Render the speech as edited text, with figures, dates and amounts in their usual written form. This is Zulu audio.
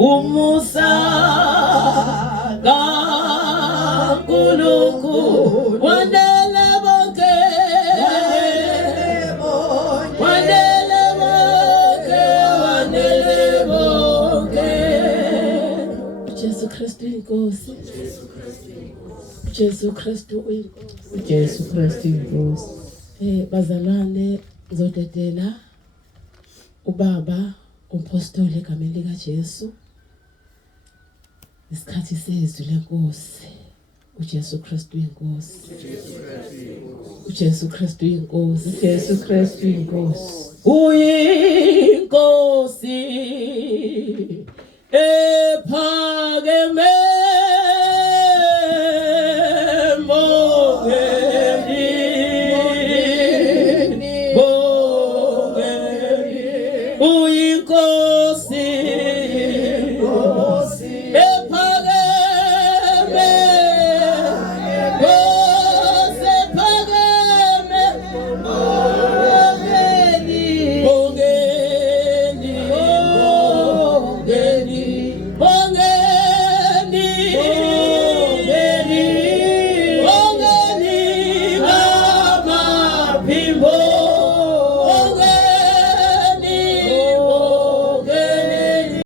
umusa kaNkulunkulu wanele bonke wanele bonke Jesu Kristu inkosi Jesu Kristu uyinkosi Jesu Kristu inkosi. bazalwane ngizodedela ubaba umpostoli egameni lika Jesu isikhathi sezwi lenkosi uJesu Kristu inkosi uJesu Kristu inkosi Jesu Kristu inkosi. uyinkosi epha